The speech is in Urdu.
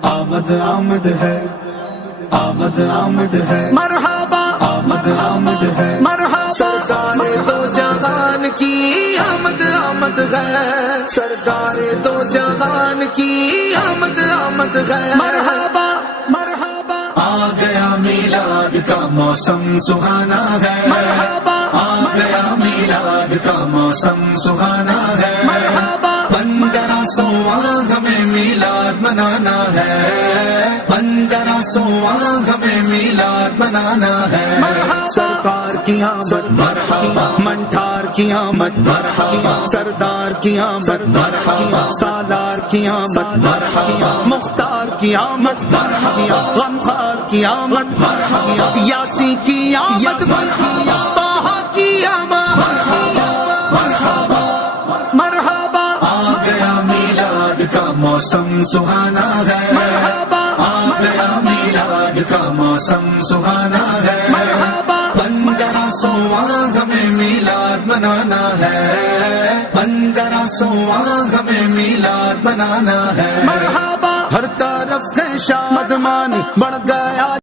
آمد آمد ہے، آمد آمد ہے، مرحبا آمد آمد ہے، مرحبا سرکار دو جہان کی آمد آمد ہے، سرکار دو جہان کی آمد آمد ہے، مرحبا مرحبا آ گیا میلاد کا موسم سہانا ہے، مرحبا آ گیا میلاد کا موسم سہانا ہے، مرحبا 1500واں ہمیں میلاد منانا ہے، 1500واں ہمیں میلاد منانا ہے، سرکار کی آمد مرحبا، منٹھار کی آمد مرحبا، سردار کی آمد مرحبا، سالار کی آمد مرحبا، مختار کی آمد مرحبا، غمخار کی آمد مرحبا، یاسی کی آمد مرحبا، طٰہٰ کی آمد مرحبا، مرحبا آ گیا میلاد کا موسم سہانا ہے، مرحبا آ گیا میلاد کا موسم سہانا ہے، مرحبا 1500واں ہمیں میلاد منانا ہے، 1500واں ہمیں میلاد منانا ہے، مرحبا ہر طرف ہے شادمانی بڑھ گیا